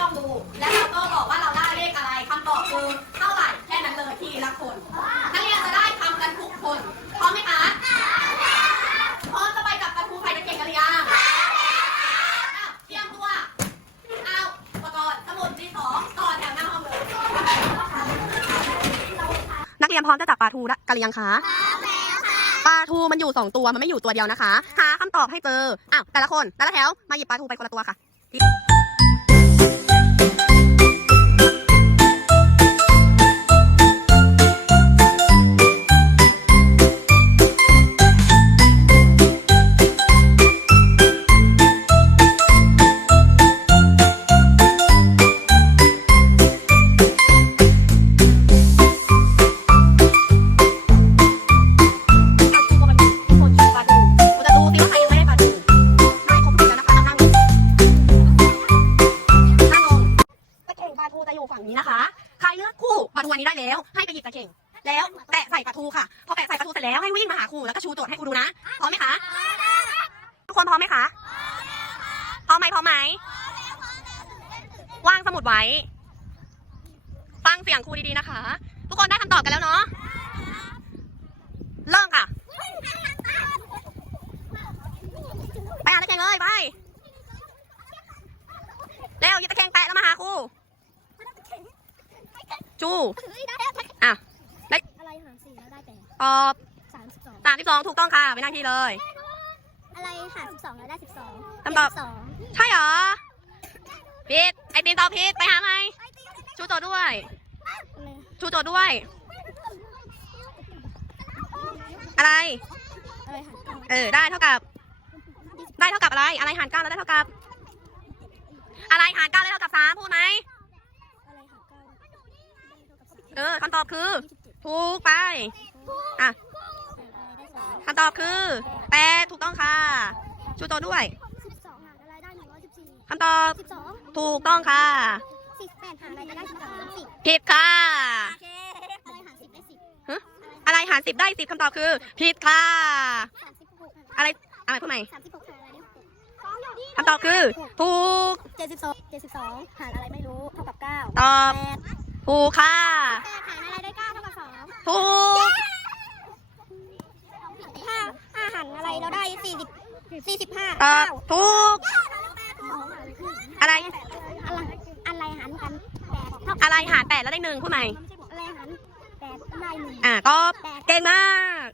ต้องดู และเราองบอกว่าเราได้เลขอะไรคำตอบคือเท่าไหร่แค่นั้นเลยทีละคนนักเรียนจะได้ทำกันทุกคนพร้อมไหมคะพร้อมจะไปกับกระทู้ไฟเด็กๆกันหรือยังอ้าวเตรียมตัวเอาอุปกรณ์สมุดดีสองต่อแถวหน้าห้องเลยนักเรียนพร้อมจะจับปลาทูละกันหรือยังคะปลาทูมันอยู่สองตัวมันไม่อยู่ตัวเดียวนะคะหาคำตอบให้เจออ้าวแต่ละคนแต่ละแถวมาหยิบปลาทูไปคนละตัวค่ะ นะ พร้อมไหมคะ ทุกคนพร้อมไหมคะพร้อมไหมพร้อมไหมวางสมุดไว้ ฟังเสียงครูดีๆนะคะ ทุกคนได้คำตอบกันแล้วเนาะ เริ่มค่ะ ไปหาตะแคงเลยไป เร็วหยิบตะแคงแปะแล้วมาหาครู จู อะอะไรหารสี่แล้วได้แต่ตอบ สามสิบสองสามสิบสองถูกต้องค่ะไปนั่งที่เลย อะไรหารสิบสองแล้วได้สิบสองคำตอบ สองใช่เหรอผิดไอติมตอบผิดไปหาไหมชูโจทย์ด้วยชูโจทย์ด้วย อะไร อะไรหารเก้าเออได้เท่ากับ ได้เท่ากับอะไร อะไรหารเก้าแล้วได้เท่ากับ อะไรหารเก้าได้เท่ากับสามพูดไหมอะไรหารเก้าได้เท่ากับสิบเออคำตอบคือยี่สิบเจ็ดถูกไปอะ คำตอบคือแปดถูกต้องค่ะ ชูโจทย์ด้วยสิบสองหารอะไรได้หนึ่งร้อยสิบสี่คำตอบสิบสองถูกต้องค่ะสิบแปดหารอะไรจะได้สิบสองสิบผิดค่ะอะไรหารสิบได้สิบอะไรหารสิบได้สิบคำตอบคือผิดค่ะ สามสิบหกอะไรอะไรพูดใหม่สามสิบหกหารอะไรได้หกคำตอบคือถูกเจ็ดสิบสองเจ็ดสิบสองหารอะไรไม่รู้เท่ากับเก้าตอบแปดถูกค่ะแปดหารอะไรได้เก้าเท่ากับสองถูก ห้าห้าหารอะไรเราได้สี่สิบสี่สิบห้าตอเก้าบถูก อะไร อะไรอะไรหารกันแปดเท่าอะไรหารแปดแล้วได้หนึ่งพูดใหม่ อะไรหารแปดได้หนึ่งอ่าตอบแปดเก่งมาก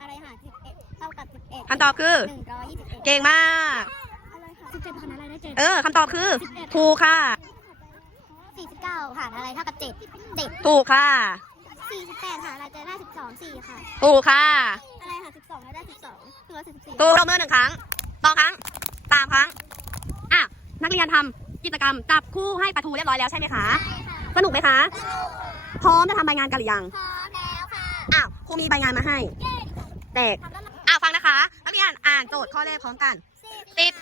อะไรหารสิบเอ็ดเท่ากับสิบเอ็ดคำตอบคือ หนึ่งร้อยยี่สิบเอ็ดเก่งมาก อะไรหารสิบเจ็ดหารอะไรได้เจ็ดเออคำตอบคือ ถูกค่ะ สี่สิบเก้าหารอะไรเท่ากับเจ็ดเจ็ดถูกค่ะ สี่สิบแปดหารอะไรจะได้สิบสองสี่ค่ะ ถูกค่ะ อะไรหารสิบสองแล้วได้สิบสองหนึ่งร้อยสิบสี่ถูกเรามือหนึ่งครั้งสองครั้งสามครั้งอะนักเรียนทำกิจกรรมจับคู่ให้ปลาทูเรียบร้อยแล้วใช่ไหมคะ สนุกไหมคะ พร้อมจะทำใบงานกันหรือยัง พร้อมแล้วค่ะอ้าวครูมีใบงานมาให้ เด็กอ้าวฟังนะคะ นักเรียนอ่านโจทย์ข้อแรกพร้อมกันสิบ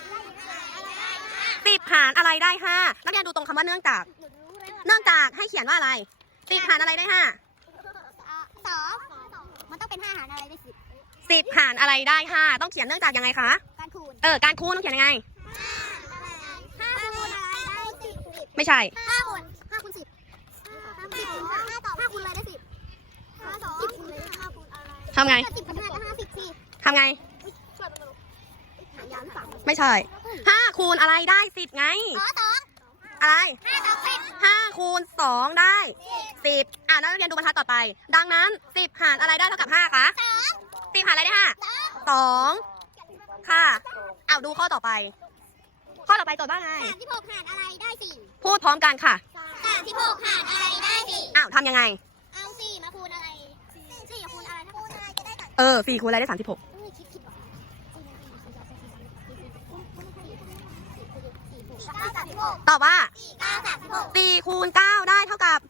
สิบหารอะไรได้ห้านักเรียนดูตรงคำว่าเนื่องจากเนื่องจากให้เขียนว่าอะไรสิบหารอะไรได้ห้า สองมันต้องเป็นห้าหารอะไรได้สิบสิบหารอะไรได้ห้าต้องเขียนเนื่องจากยังไงคะ การคูณเออการคูณต้องเขียนยังไง ห้าคูณอะไรได้สิบไม่ใช่ห้าคูณห้าคูณสิบสิบห้าต่อห้าคูณอะไรได้สิบห้าสองสิบคูณเลยห้าคูณอะไรทำไงสิบคูณห้าก็ห้าสิบสี่ทำไงช่วยมันดูหารยามสามไม่ใช่ห้าคูณอะไรได้สิบไงอ๋อสอง อะไรห้าสองสิบห้าคูณสองได้สิบอ่านักเรียนดูบรรทัดต่อไป ดังนั้นสิบหารอะไรได้เท่ากับห้าคะสิบหารอะไรได้ห้าสองค่ะอ้าวดูข้อต่อไป ข้อต่อไปโจทย์ว่าไงสามสิบหกหารอะไรได้สี่พูดพร้อมกันค่ะสามสิบหกหารอะไรได้สี่อ้าวทำยังไง เอาสี่มาคูณอะไรสี่คูณอะไรถ้าคูณอะไรจะได้สามเออสี่คูณอะไรได้สามสิบหก อุ้ยคิดผิดว่ะเก้าสามสิบหก ตอบว่าเก้าสามสิบหกสี่คูณเก้าได้เท่ากับ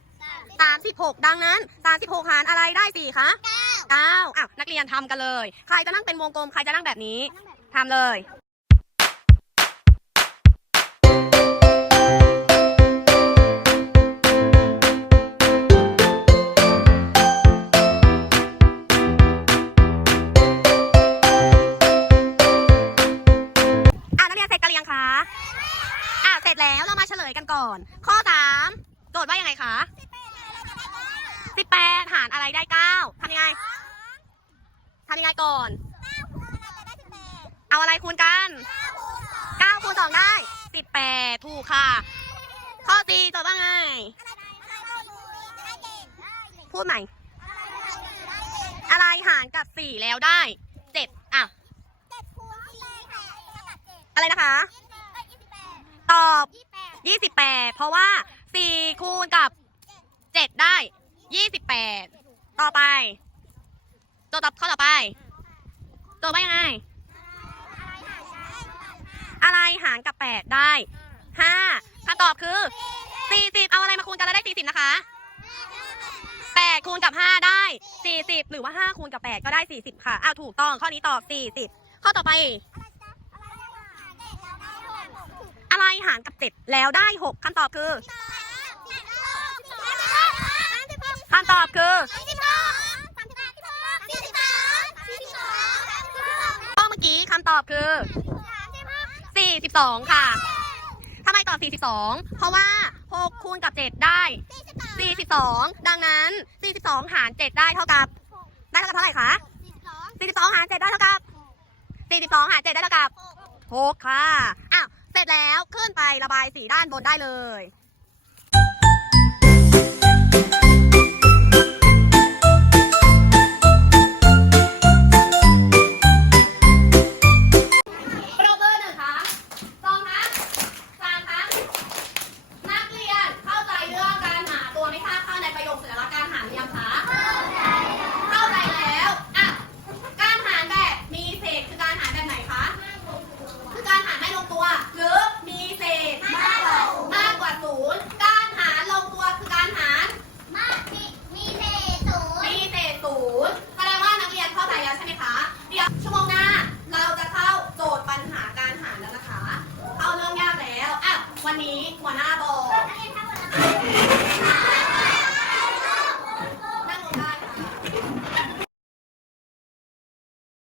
สามสิบหกดังนั้นสามสิบหกหารอะไรได้สี่คะเก้าเก้าอ้าวนักเรียนทำกันเลย ใครจะนั่งเป็นวงกลมใครจะนั่งแบบนี้ทำเลย กันก่อน ข้อสามโจทย์ว่ายังไงคะสิบแปดหารอะไรได้เก้าทำยังไงทำยังไงก่อน เอาอะไรคูณกันเก้าคูณสองได้สิบแปดถูกค่ะ ข้อสี่โจทย์ว่าไง พูดใหม่ อะไรหารกับสี่แล้วได้เจ็ดอะเจ็ดคูณสี่แปดเท่ากับเจ็ดอะไรนะคะยี่สิบแปดตอบ ยี่สิบแปดเพราะว่าสี่คูณกับเจ็ดได้ยี่สิบแปดต่อไปโจทย์ต่อข้อต่อไปโจทย์ว่ายังไง อะไรหารกับแปดได้ห้าคำตอบคือสี่สิบเอาอะไรมาคูณกันแล้วได้สี่สิบนะคะแปดคูณกับห้าได้สี่สิบหรือว่าห้าคูณกับแปดก็ได้สี่สิบค่ะอ้าวถูกต้องข้อนี้ตอบสี่สิบข้อต่อไป อะไรหารกับเจ็ดแล้วได้หกคำตอบคือคำตอบคือข้อเมื่อกี้คำตอบคือ 42 ค่ะทำไมตอบ 42 เพราะว่า 6 คูณกับ 7 ได้ 42 ดังนั้น 42 หาร 7 ได้เท่ากับ ได้เท่ากับเท่าไหร่คะ 42 หาร 7 ได้เท่ากับ 42 หาร 7 ได้เท่ากับ 6 ค่ะ อ้าว เสร็จแล้วขึ้นไประบายสีด้านบนได้เลย